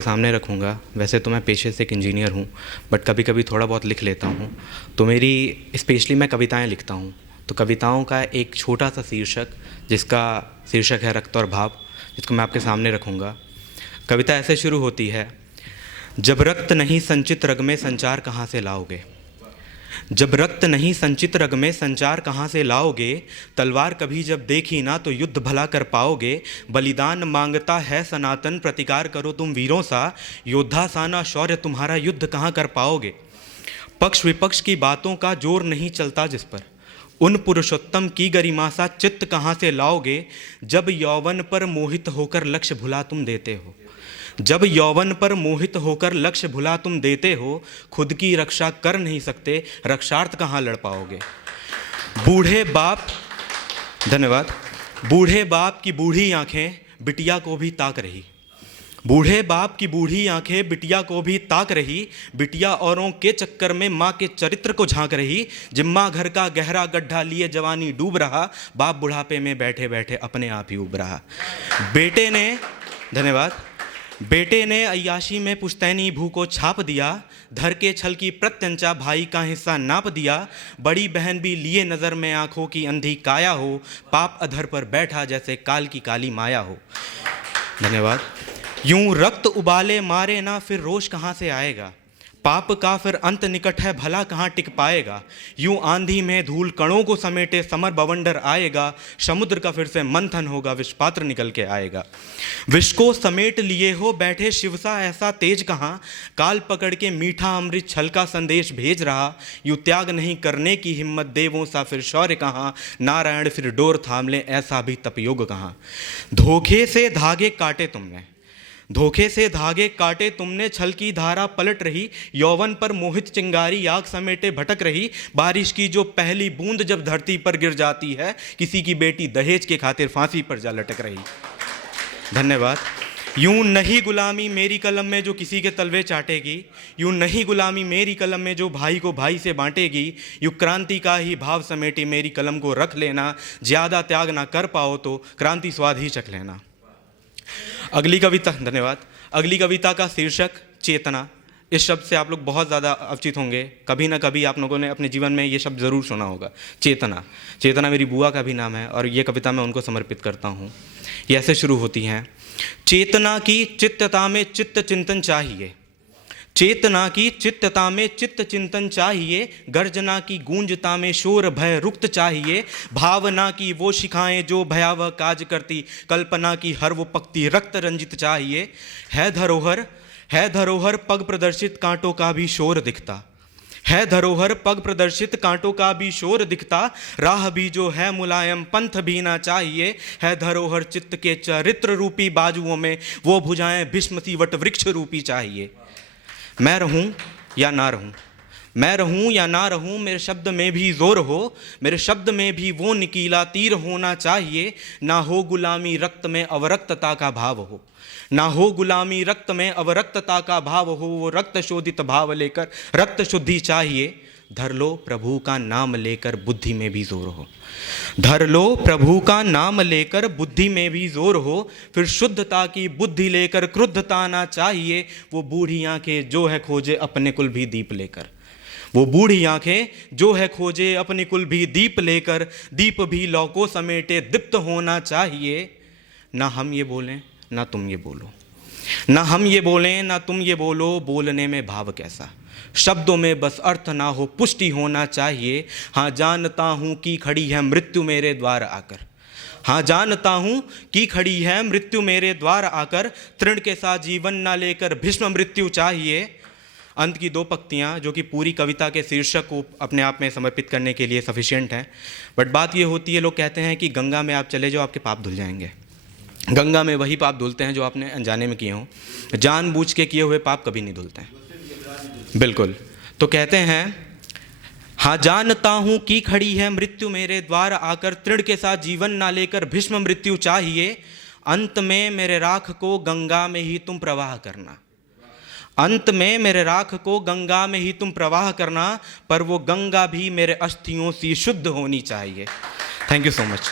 सामने रखूँगा। वैसे तो मैं पेशे से एक इंजीनियर हूँ, बट कभी कभी थोड़ा बहुत लिख लेता हूँ। तो मेरी स्पेशली मैं कविताएं लिखता हूँ। तो कविताओं का एक छोटा सा शीर्षक, जिसका शीर्षक है रक्त और भाव, जिसको मैं आपके सामने रखूँगा। कविता ऐसे शुरू होती है। जब रक्त नहीं संचित रग में संचार कहाँ से लाओगे, जब रक्त नहीं संचित रग में संचार कहाँ से लाओगे, तलवार कभी जब देखी ना तो युद्ध भला कर पाओगे। बलिदान मांगता है सनातन, प्रतिकार करो तुम वीरों सा, योद्धा सा ना शौर्य तुम्हारा युद्ध कहाँ कर पाओगे। पक्ष विपक्ष की बातों का जोर नहीं चलता जिस पर, उन पुरुषोत्तम की गरिमा सा चित्त कहाँ से लाओगे। जब यौवन पर मोहित होकर लक्ष्य भुला तुम देते हो, जब यौवन पर मोहित होकर लक्ष्य भुला तुम देते हो, खुद की रक्षा कर नहीं सकते, रक्षार्थ कहाँ लड़ पाओगे। बूढ़े बाप, धन्यवाद। बूढ़े बाप की बूढ़ी आंखें बिटिया को भी ताक रही, बूढ़े बाप की बूढ़ी आंखें बिटिया को भी ताक रही। बिटिया औरों के चक्कर में माँ के चरित्र को झांक रही। जिम्मा घर का गहरा गड्ढा लिए जवानी डूब रहा, बाप बुढ़ापे में बैठे बैठे अपने आप ही उब रहा। बेटे ने, धन्यवाद, बेटे ने अय्याशी में पुश्तैनी भू को छाप दिया, धर के छल की प्रत्यंचा भाई का हिस्सा नाप दिया। बड़ी बहन भी लिए नज़र में आंखों की अंधी काया हो, पाप अधर पर बैठा जैसे काल की काली माया हो। धन्यवाद। यूं रक्त उबाले मारे ना फिर रोष कहाँ से आएगा, पाप का फिर अंत निकट है भला कहाँ टिक पाएगा। यूं आंधी में धूल कणों को समेटे समर बवंडर आएगा, समुद्र का फिर से मंथन होगा विष पात्र निकल के आएगा। विष को समेट लिए हो बैठे शिवसा ऐसा तेज कहाँ, काल पकड़ के मीठा अमृत छल का संदेश भेज रहा। यूं त्याग नहीं करने की हिम्मत देवों सा फिर शौर्य कहाँ, नारायण फिर डोर थाम ले ऐसा भी तपयोग कहाँ। धोखे से धागे काटे तुमने, धोखे से धागे काटे तुमने, छल की धारा पलट रही। यौवन पर मोहित चिंगारी आग समेटे भटक रही। बारिश की जो पहली बूंद जब धरती पर गिर जाती है, किसी की बेटी दहेज के खातिर फांसी पर जा लटक रही। धन्यवाद। यूं नहीं गुलामी मेरी कलम में जो किसी के तलवे चाटेगी, यूं नहीं गुलामी मेरी कलम में जो भाई को भाई से बांटेगी। यूं क्रांति का ही भाव समेटे मेरी कलम को रख लेना, ज़्यादा त्याग ना कर पाओ तो क्रांति स्वाद ही चख लेना। अगली कविता, धन्यवाद। अगली कविता का शीर्षक चेतना। इस शब्द से आप लोग बहुत ज़्यादा अवचित होंगे, कभी ना कभी आप लोगों ने अपने जीवन में ये शब्द ज़रूर सुना होगा। चेतना, चेतना मेरी बुआ का भी नाम है और ये कविता मैं उनको समर्पित करता हूँ। ये ऐसे शुरू होती हैं। चेतना की चित्तता में चित्त चिंतन चाहिए, चेतना की चित्तता में चित्त चिंतन चाहिए। गर्जना की गूंजता में शोर भय रुक्त चाहिए। भावना की वो शिखाएं जो भयावह काज करती, कल्पना की हर वो पक्ति रक्त रंजित चाहिए। है धरोहर पग प्रदर्शित कांटों का भी शोर दिखता, है धरोहर पग प्रदर्शित कांटों का भी शोर दिखता। राह भी जो है मुलायम पंथ भी ना चाहिए। है धरोहर चित्त के चरित्र रूपी बाजुओं में, वो भुजाएं भीष्म सी वट वृक्ष रूपी चाहिए। मैं रहूं या ना रहूं, मैं रहूं या ना रहूं, मेरे शब्द में भी जोर हो, मेरे शब्द में भी वो निकीला तीर होना चाहिए। ना हो गुलामी रक्त में अवरक्तता का भाव हो, ना हो गुलामी रक्त में अवरक्तता का भाव हो। वो रक्त शोधित भाव लेकर रक्त शुद्धि चाहिए। धर लो प्रभु का नाम लेकर बुद्धि में भी जोर हो, धर लो प्रभु का नाम लेकर बुद्धि में भी जोर हो। फिर शुद्धता की बुद्धि लेकर क्रुद्धता ना चाहिए। वो बूढ़ी आंखें जो है खोजे अपने कुल भी दीप लेकर, वो बूढ़ी आंखें जो है खोजे अपने कुल भी दीप लेकर। दीप भी लौ को समेटे दीप्त होना चाहिए। ना हम ये बोलें ना तुम ये बोलो, ना हम ये बोलें ना तुम ये बोलो। बोलने में भाव कैसा, शब्दों में बस अर्थ ना हो, पुष्टि होना चाहिए। हाँ जानता हूँ कि खड़ी है मृत्यु मेरे द्वार आकर, हाँ जानता हूँ कि खड़ी है मृत्यु मेरे द्वार आकर। तृण के साथ जीवन ना लेकर भीष्म मृत्यु चाहिए। अंत की दो पंक्तियाँ जो कि पूरी कविता के शीर्षक को अपने आप में समर्पित करने के लिए सफिशिएंट हैं। बट बात ये होती है, लोग कहते हैं कि गंगा में आप चले जाओ आपके पाप धुल जाएंगे। गंगा में वही पाप धुलते हैं जो आपने अनजाने में किए हों, जानबूझ के किए हुए पाप कभी नहीं धुलते हैं। बिल्कुल। तो कहते हैं, हाँ जानता हूँ कि खड़ी है मृत्यु मेरे द्वार आकर। तृण के साथ जीवन ना लेकर भीष्म मृत्यु चाहिए। अंत में मेरे राख को गंगा में ही तुम प्रवाह करना, अंत में मेरे राख को गंगा में ही तुम प्रवाह करना। पर वो गंगा भी मेरे अस्थियों सी शुद्ध होनी चाहिए। Thank you so much.